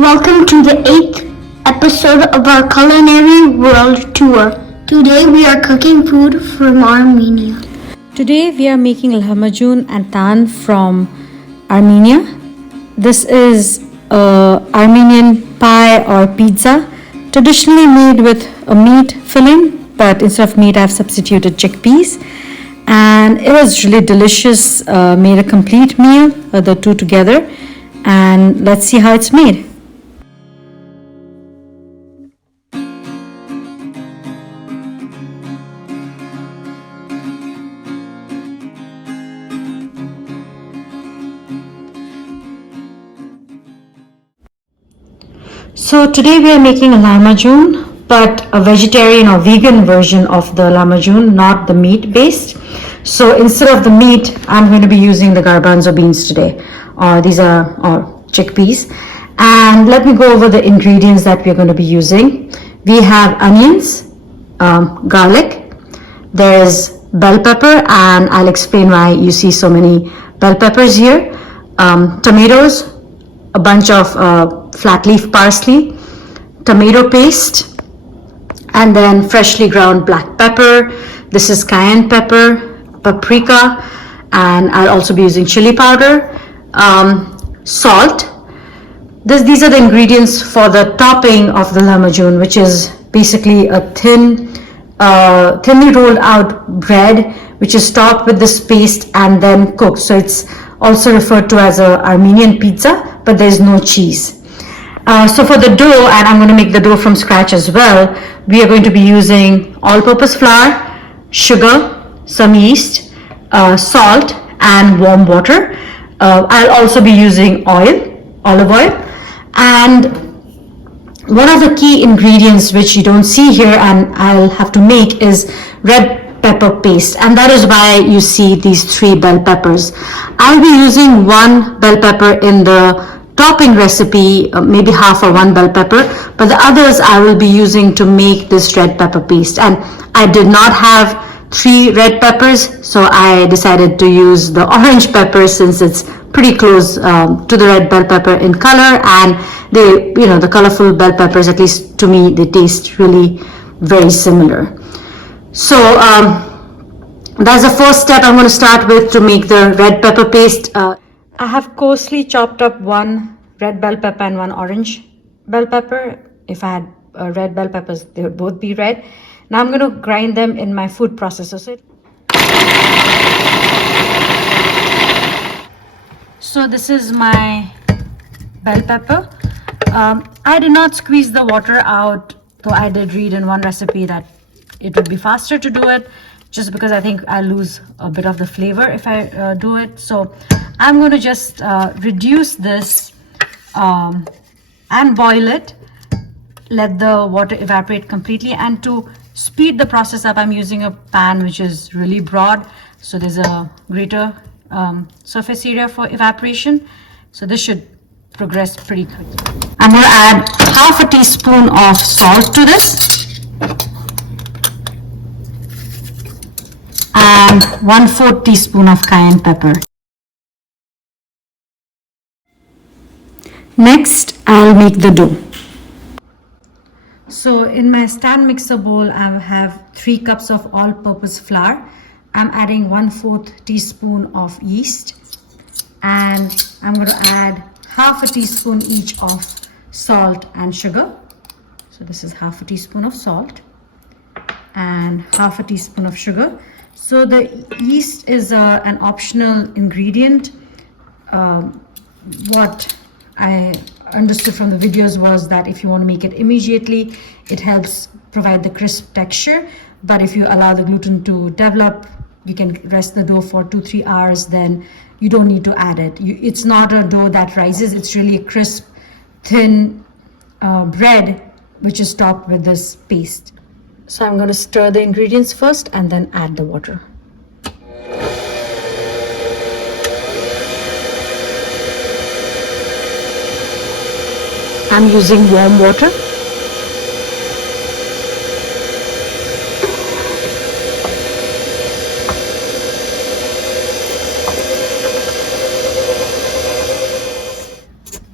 Welcome to the 8th episode of our culinary world tour. Today we are cooking food from Armenia. Today we are making lahmacun and tan from Armenia. This is a Armenian pie or pizza, traditionally made with a meat filling, but instead of meat I've substituted chickpeas. And it was really delicious, made a complete meal, the two together. And let's see how it's made. So today we are making a lahmacun, but a vegetarian or vegan version of the lahmacun, not the meat based. So instead of the meat, I'm going to be using the garbanzo beans today. These are chickpeas. And let me go over the ingredients that we're going to be using. We have onions, garlic, there's bell pepper, and I'll explain why you see so many bell peppers here, tomatoes, a bunch of flat leaf parsley, tomato paste, and then freshly ground black pepper. This is cayenne pepper, paprika, and I'll also be using chili powder, salt. These are the ingredients for the topping of the lahmacun, which is basically a thinly rolled out bread which is topped with this paste and then cooked. So it's also referred to as a Armenian pizza, but there's no cheese. So for the dough, and I'm going to make the dough from scratch as well, we are going to be using all-purpose flour, sugar, some yeast, salt, and warm water. I'll also be using olive oil, and one of the key ingredients which you don't see here and I'll have to make is red pepper paste, and that is why you see these 3 bell peppers. I'll be using 1 bell pepper in the topping recipe, maybe half or 1 bell pepper, but the others I will be using to make this red pepper paste. And I did not have 3 red peppers, so I decided to use the orange pepper since it's pretty close to the red bell pepper in color, and they, the colorful bell peppers, at least to me, they taste really very similar. So that's the first step I'm going to start with to make the red pepper paste. I have coarsely chopped up 1 red bell pepper and 1 orange bell pepper. If I had red bell peppers, they would both be red. Now I'm going to grind them in my food processor. So this is my bell pepper. I did not squeeze the water out, though I did read in one recipe that it would be faster to do it, just because I think I lose a bit of the flavor if I do it. So I'm going to just reduce this and boil it, let the water evaporate completely. And to speed the process up, I'm using a pan which is really broad, so there's a greater surface area for evaporation. So this should progress pretty quickly. I'm going to add half a teaspoon of salt to this and 1/4 teaspoon of cayenne pepper. Next, I'll make the dough. So in my stand mixer bowl, I have 3 cups of all-purpose flour. I'm adding 1/4 teaspoon of yeast, and I'm going to add half a teaspoon each of salt and sugar. So this is half a teaspoon of salt and half a teaspoon of sugar. So the yeast is an optional ingredient. What I understood from the videos was that if you want to make it immediately, it helps provide the crisp texture. But if you allow the gluten to develop, you can rest the dough for 2-3 hours, then you don't need to add it. It's not a dough that rises, it's really a crisp, thin bread which is topped with this paste. So I'm going to stir the ingredients first and then add the water. I'm using warm water.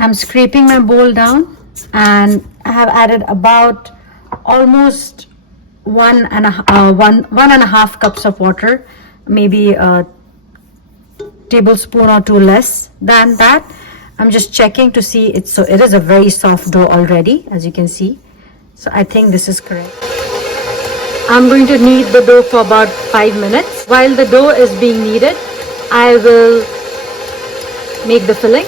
I'm scraping my bowl down, and I have added about almost one and a half cups of water, maybe a tablespoon or two less than that. I'm just checking to see it. So it is a very soft dough already, as you can see. So I think this is correct. I'm going to knead the dough for about 5 minutes. While the dough is being kneaded, I will make the filling.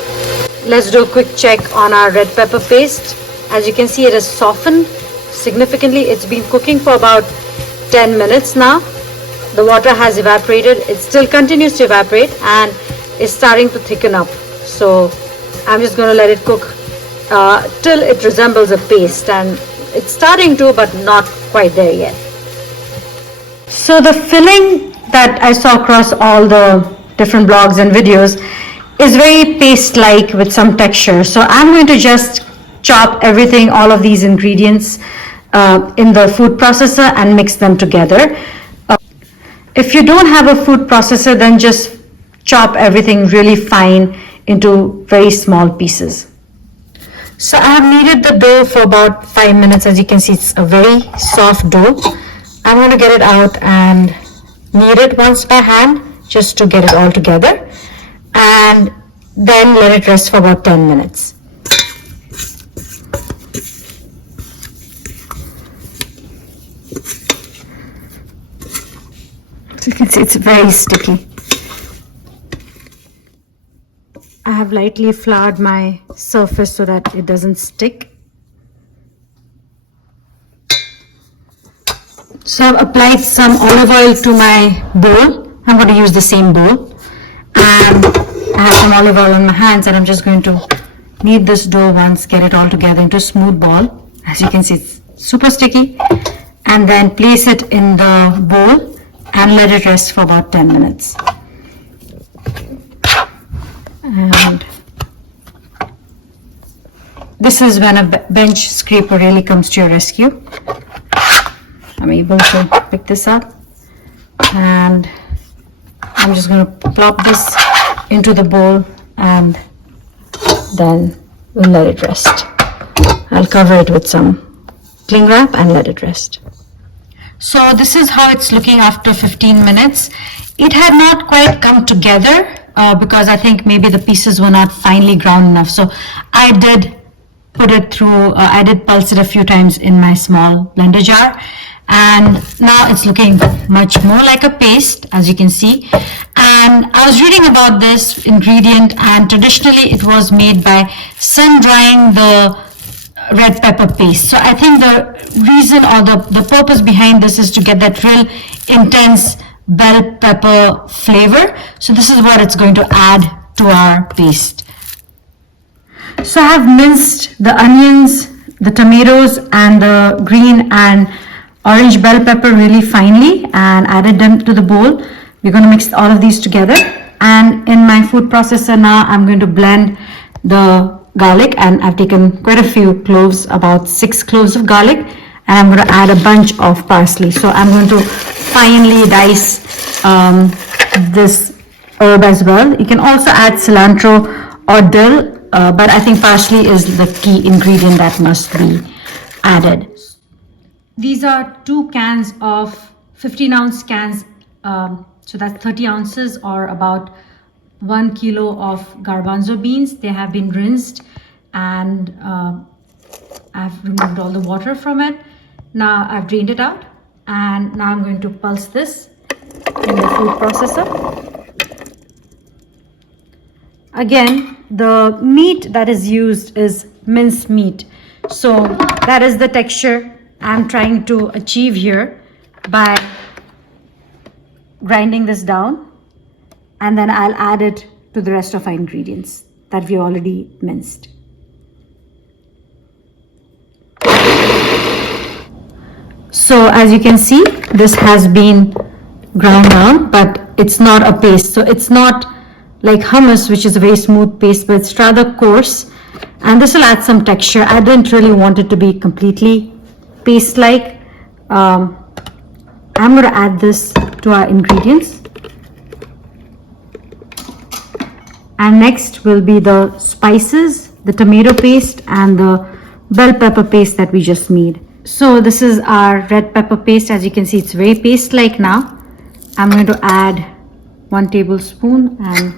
Let's do a quick check on our red pepper paste. As you can see, it has softened significantly. It's been cooking for about 10 minutes now. The water has evaporated. It still continues to evaporate and is starting to thicken up. So I'm just going to let it cook till it resembles a paste, and it's starting to, but not quite there yet. So the filling that I saw across all the different blogs and videos is very paste-like with some texture. So I'm going to just chop everything, all of these ingredients in the food processor and mix them together. If you don't have a food processor, then just chop everything really fine into very small pieces. So I have kneaded the dough for about 5 minutes. As you can see, it's a very soft dough. I'm going to get it out and knead it once by hand just to get it all together, and then let it rest for about 10 minutes. So you can see it's very sticky. I have lightly floured my surface so that it doesn't stick. So I've applied some olive oil to my bowl. I'm going to use the same bowl. And I have some olive oil on my hands, and I'm just going to knead this dough once, get it all together into a smooth ball. As you can see, it's super sticky. And then place it in the bowl and let it rest for about 10 minutes. And this is when a bench scraper really comes to your rescue. I'm able to pick this up, and I'm just going to plop this into the bowl, and then we'll let it rest. I'll cover it with some cling wrap and let it rest. So this is how it's looking after 15 minutes. It had not quite come together because I think maybe the pieces were not finely ground enough. So I did put it through, I did pulse it a few times in my small blender jar, and now it's looking much more like a paste, as you can see. And I was reading about this ingredient, and traditionally it was made by sun drying the red pepper paste. So I think the reason or the purpose behind this is to get that real intense bell pepper flavor. So this is what it's going to add to our paste. So I have minced the onions, the tomatoes, and the green and orange bell pepper really finely and added them to the bowl. We're going to mix all of these together, and in my food processor now I'm going to blend the garlic, and I've taken quite a few cloves, about 6 cloves of garlic, and I'm going to add a bunch of parsley. So I'm going to finely dice this herb as well. You can also add cilantro or dill, but I think parsley is the key ingredient that must be added. These are 2 cans of 15-ounce cans, so that's 30 ounces or about 1 kilo of garbanzo beans. They have been rinsed, and I've removed all the water from it. Now I've drained it out, and now I'm going to pulse this in the food processor. Again, the meat that is used is minced meat, so that is the texture I'm trying to achieve here by grinding this down, and then I'll add it to the rest of our ingredients that we already minced. So as you can see, this has been ground down, but it's not a paste. So it's not like hummus, which is a very smooth paste, but it's rather coarse, and this will add some texture. I didn't really want it to be completely paste-like. I'm going to add this to our ingredients, and next will be the spices the tomato paste and the bell pepper paste that we just made. So this is our red pepper paste. As you can see, it's very paste-like now. I'm going to add 1 tablespoon and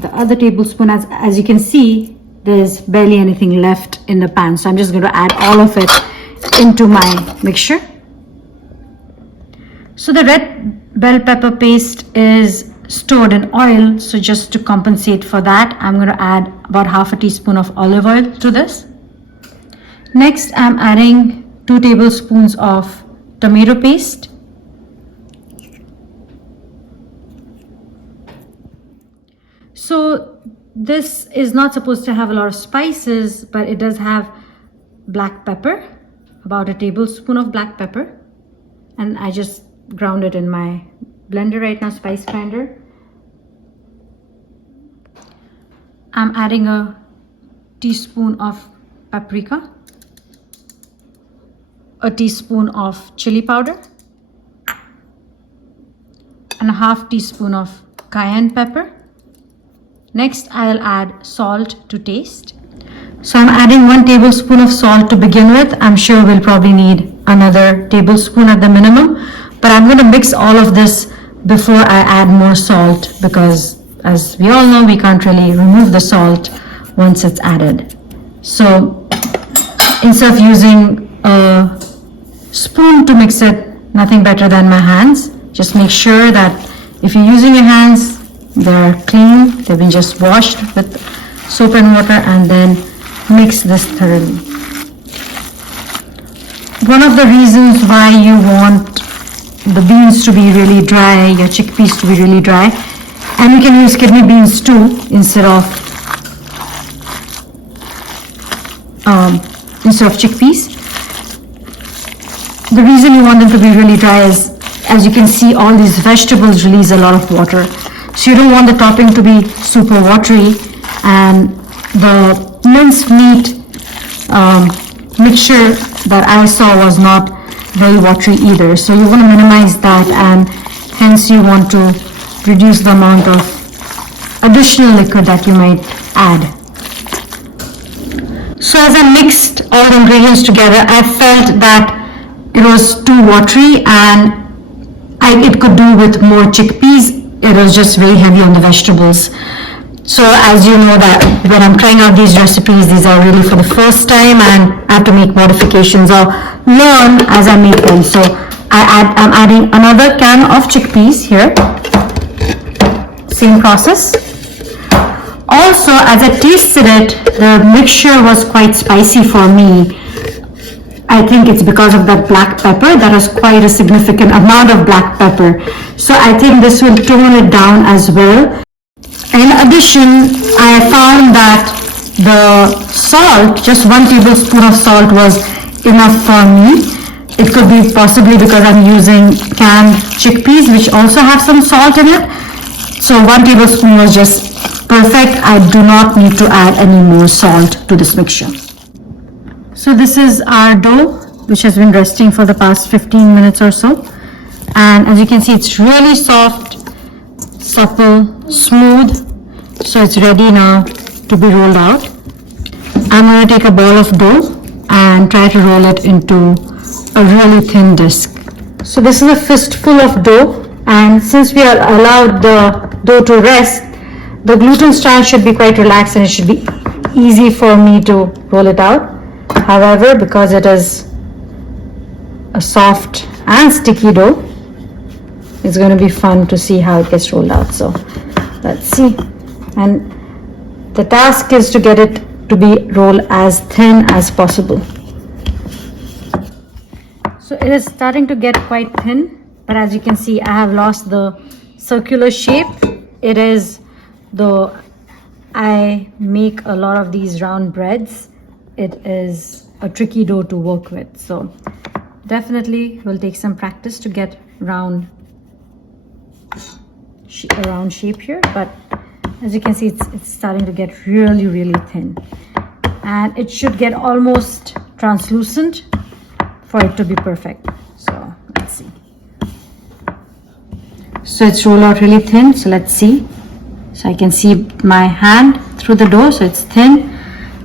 the other tablespoon. As you can see, there's barely anything left in the pan. So I'm just going to add all of it into my mixture. So the red bell pepper paste is stored in oil. So just to compensate for that, I'm going to add about half a teaspoon of olive oil to this. Next, I'm adding 2 tablespoons of tomato paste. So this is not supposed to have a lot of spices, but it does have black pepper, about a tablespoon of black pepper. And I just ground it in my blender right now, spice grinder. I'm adding a teaspoon of paprika, a teaspoon of chili powder, and a half teaspoon of cayenne pepper. Next, I'll add salt to taste. So I'm adding 1 tablespoon of salt to begin with. I'm sure we'll probably need another tablespoon at the minimum, but I'm going to mix all of this before I add more salt, because as we all know, we can't really remove the salt once it's added. So instead of using a spoon to mix it, nothing better than my hands. Just make sure that if you're using your hands, they're clean, they've been just washed with soap and water, and then mix this thoroughly. One of the reasons why you want the beans to be really dry, your chickpeas to be really dry, and you can use kidney beans too instead of chickpeas. The reason you want them to be really dry is, as you can see, all these vegetables release a lot of water. So you don't want the topping to be super watery, and the minced meat mixture that I saw was not very watery either. So you want to minimize that, and hence you want to reduce the amount of additional liquid that you might add. So as I mixed all the ingredients together, I felt that it was too watery, and it could do with more chickpeas. It was just very heavy on the vegetables. So as you know, that when I'm trying out these recipes, these are really for the first time, and I have to make modifications or learn as I make them. So I'm adding another can of chickpeas here. Same process. Also, as I tasted it, the mixture was quite spicy for me. I think it's because of that black pepper. That was quite a significant amount of black pepper. So I think this will tone it down as well. In addition, I found that the salt, just 1 tablespoon of salt was enough for me. It could be possibly because I'm using canned chickpeas, which also have some salt in it. So 1 tablespoon was just perfect. I do not need to add any more salt to this mixture. So this is our dough, which has been resting for the past 15 minutes or so. And as you can see, it's really soft, supple, smooth. So it's ready now to be rolled out. I'm going to take a ball of dough and try to roll it into a really thin disc. So this is a fistful of dough, and since we are allowed the dough to rest, the gluten strand should be quite relaxed and it should be easy for me to roll it out. However, because it is a soft and sticky dough, it's going to be fun to see how it gets rolled out. So let's see. And the task is to get it to be rolled as thin as possible. So it is starting to get quite thin, but as you can see, I have lost the circular shape. It is, though I make a lot of these round breads, it is a tricky dough to work with. So definitely will take some practice to get round shape here, but as you can see, it's starting to get really, really thin, and it should get almost translucent for it to be perfect. So let's see. So it's rolled out really thin. So let's see. So I can see my hand through the dough, so it's thin.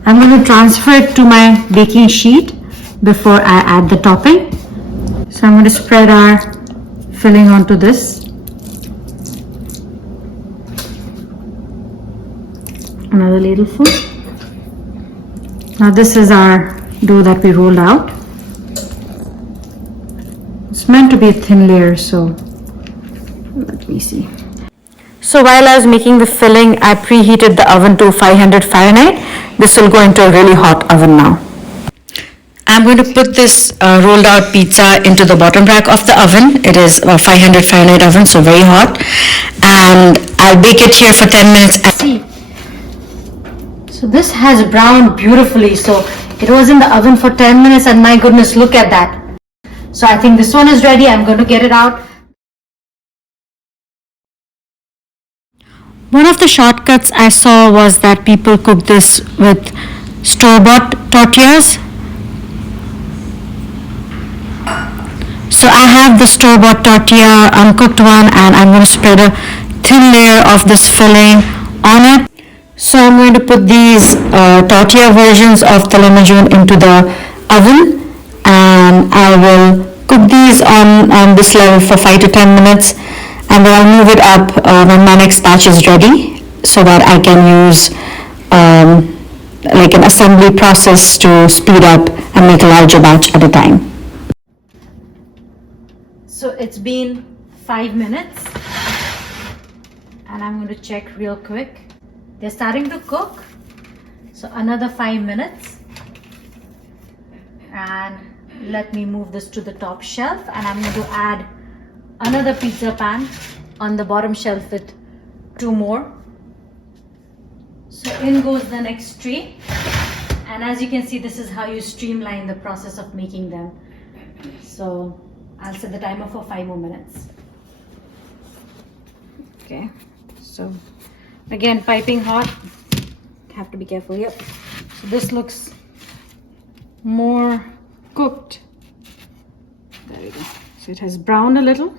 I'm going to transfer it to my baking sheet before I add the topping. So I'm going to spread our filling onto this. Another ladleful. Now this is our dough that we rolled out. It's meant to be a thin layer, so let me see. So while I was making the filling, I preheated the oven to 500 Fahrenheit. This will go into a really hot oven now. I'm going to put this rolled out pizza into the bottom rack of the oven. It is a 500 Fahrenheit oven, so very hot. And I'll bake it here for 10 minutes. See, so this has browned beautifully. So it was in the oven for 10 minutes and my goodness, look at that. So I think this one is ready. I'm going to get it out. One of the shortcuts I saw was that people cook this with store-bought tortillas. So I have the store-bought tortilla, uncooked one, and I'm going to spread a thin layer of this filling on it. So I'm going to put these tortilla versions of the lamajun into the oven, and I will cook these on this level for 5 to 10 minutes, and then I'll move it up when my next batch is ready, so that I can use like an assembly process to speed up and make a larger batch at a time. So it's been 5 minutes and I'm going to check real quick. They're starting to cook. So another 5 minutes. And let me move this to the top shelf, and I'm going to add another pizza pan on the bottom shelf with 2 more. So in goes the next tray. And as you can see, this is how you streamline the process of making them. So I'll set the timer for 5 more minutes. Okay, so again, piping hot. Have to be careful here. So this looks more cooked. There we go. So it has browned a little.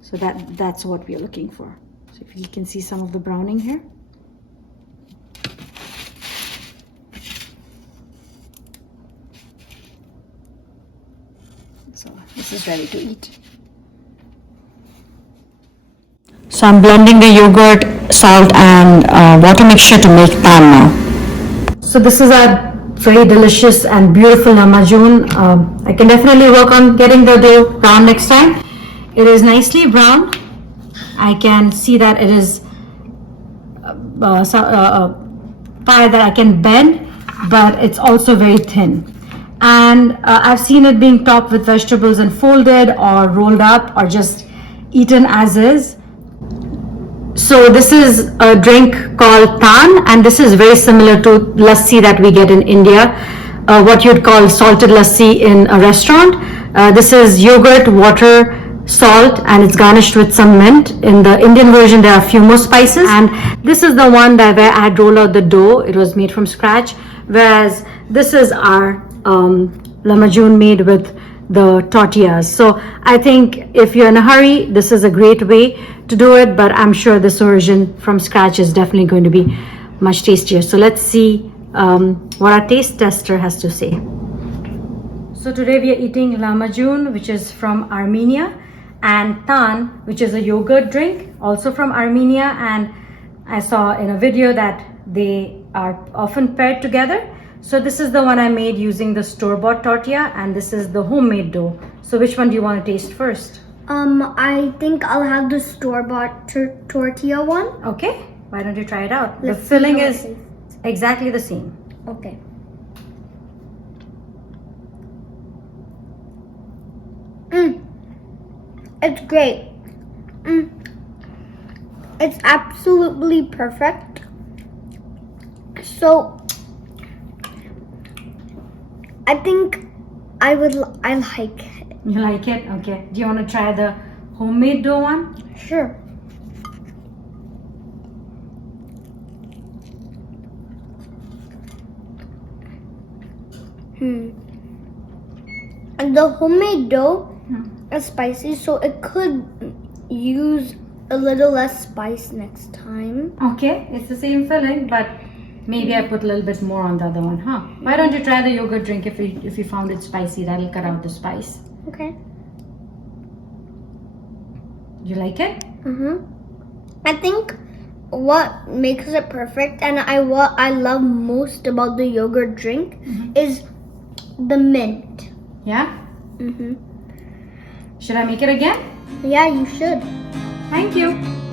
So that's what we are looking for. So if you can see some of the browning here. So this is ready to eat. So I'm blending the yogurt, salt and water mixture to make pan now. So this is a very delicious and beautiful lamajun. I can definitely work on getting the dough brown next time. It is nicely brown. I can see that it is pie that I can bend, but it's also very thin. And I've seen it being topped with vegetables and folded or rolled up or just eaten as is. So this is a drink called Taan, and this is very similar to lassi that we get in India, what you'd call salted lassi in a restaurant. This is yogurt, water, salt, and it's garnished with some mint. In the Indian version, there are a few more spices. And this is the one that where I had rolled out the dough. It was made from scratch, whereas this is our lamajun made with the tortillas. So I think if you're in a hurry, this is a great way to do it, but I'm sure this version from scratch is definitely going to be much tastier. So let's see what our taste tester has to say. So today we are eating lamajun, which is from Armenia, and Taan, which is a yogurt drink, also from Armenia. And I saw in a video that they are often paired together. So this is the one I made using the store-bought tortilla, and this is the homemade dough. So which one do you want to taste first? I think I'll have the store-bought tortilla one. Okay, why don't you try it out? Let's the filling see how is it exactly the same. Okay. It's great. It's absolutely perfect. So I think I like it. You like it? Okay. Do you want to try the homemade dough one? Sure. And the homemade dough is spicy, so it could use a little less spice next time. Okay, it's the same filling, but Maybe I put a little bit more on the other one, huh? Why don't you try the yogurt drink if you found it spicy? That'll cut out the spice. Okay. You like it? I think what makes it perfect and what I love most about the yogurt drink is the mint. Yeah? Should I make it again? Yeah, you should. Thank you.